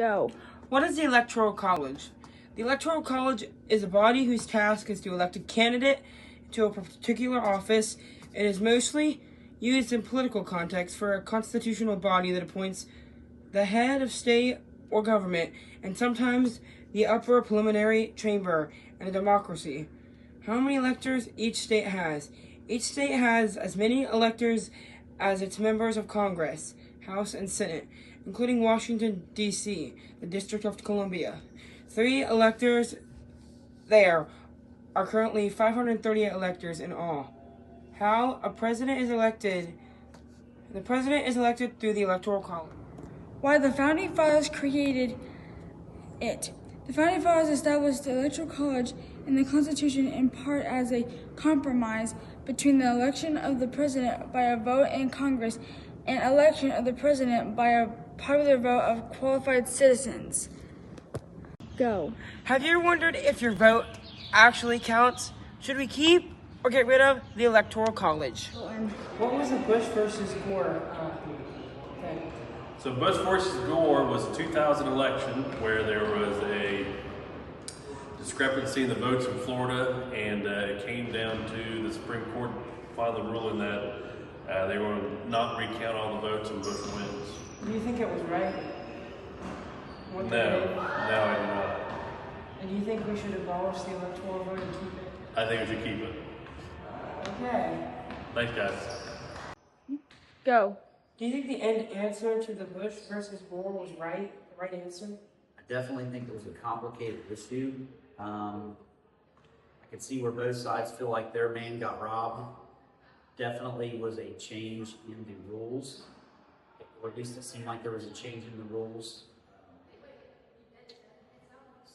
Go. What is the Electoral College? The Electoral College is a body whose task is to elect a candidate to a particular office. It is mostly used in political context for a constitutional body that appoints the head of state or government, and sometimes the upper preliminary chamber in a democracy. How many electors each state has? Each state has as many electors as its members of Congress, House, and Senate, including Washington, D.C., the District of Columbia. 3 electors there are currently 538 electors in all. How a president is elected? The president is elected through the Electoral College. Why the Founding Fathers created it. The Founding Fathers established the Electoral College and the Constitution in part as a compromise between the election of the president by a vote in Congress and election of the president by a popular vote of qualified citizens. Go. Have you ever wondered if your vote actually counts? Should we keep or get rid of the Electoral College? What was the Bush versus Gore thing? So Bush versus Gore was a 2000 election where there was a discrepancy in the votes in Florida, and it came down to the Supreme Court finally ruling that they were to not recount all the votes and Bush wins. Do you think it was right? No, I do not. And do you think we should abolish the electoral vote and keep it? I think we should keep it. Okay. Thanks, guys. Go. Do you think the end answer to the Bush versus Gore was right? The right answer? I definitely think it was a complicated issue. I could see where both sides feel like their man got robbed. Definitely was a change in the rules, or at least it seemed like there was a change in the rules.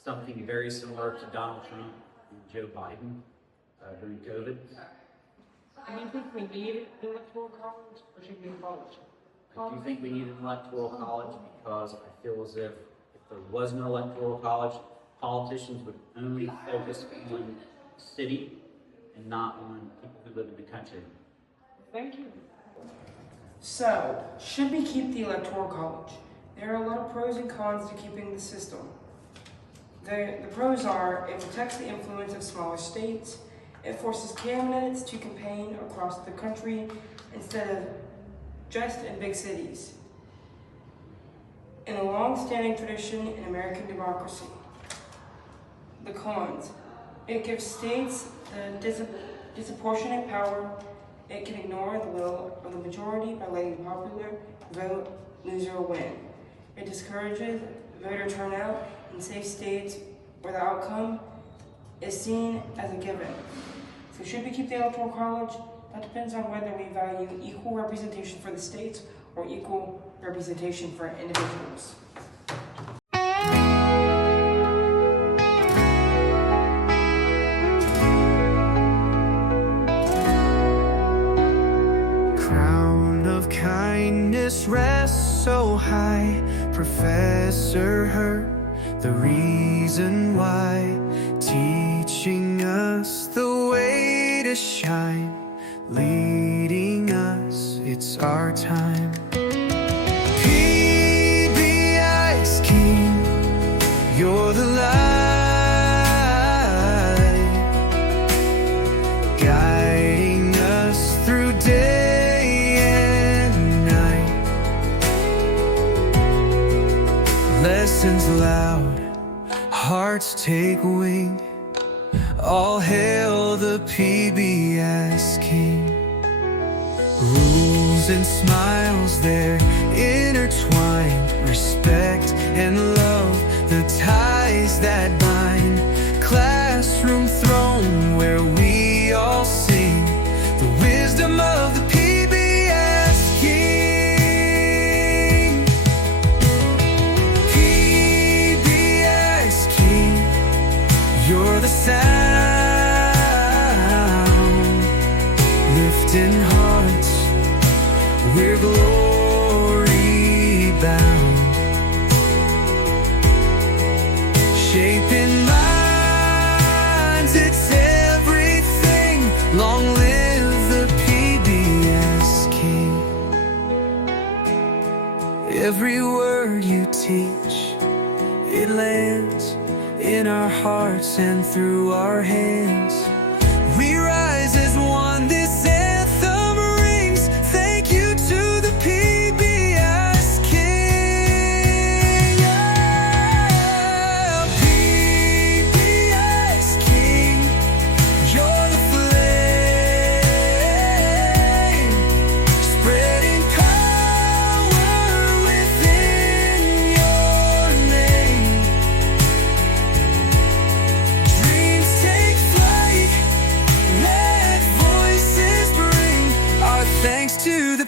Something very similar to Donald Trump and Joe Biden during COVID. Do you think we need an electoral college, or should we abolish it? I do think we need an electoral college because I feel as if there was no electoral college, politicians would only focus on the city and not on people who live in the country. Thank you. So, should we keep the Electoral College? There are a lot of pros and cons to keeping the system. The pros are, it protects the influence of smaller states, it forces candidates to campaign across the country instead of just in big cities. In a long-standing tradition in American democracy. The cons, it gives states the disproportionate power. It can ignore the will of the majority by letting the popular vote lose or win. It discourages voter turnout in safe states where the outcome is seen as a given. So should we keep the Electoral College? That depends on whether we value equal representation for the states or equal representation for individuals. Kindness rests so high. Professor Hurt, the reason why, teaching us the way to shine, leading us, it's our time. PBI's King, you're the light, guiding us through day. Lessons loud, hearts take wing. All hail the PBS King. Rules and smiles, they're intertwined. Respect and love, the ties that bind. Classroom throne where we all sing the wisdom of the PBS King. You're the sound, lifting hearts, we're glory bound, shaping minds, it's everything. Long live the PBS King. Every word you teach, it lands in our hearts and through our hands. We rise as one, this anthem rings. Thank you to the PBS King. Yeah, PBS King, you're the flame, spreading power within your name. Dreams take flight, let voices bring our thanks to the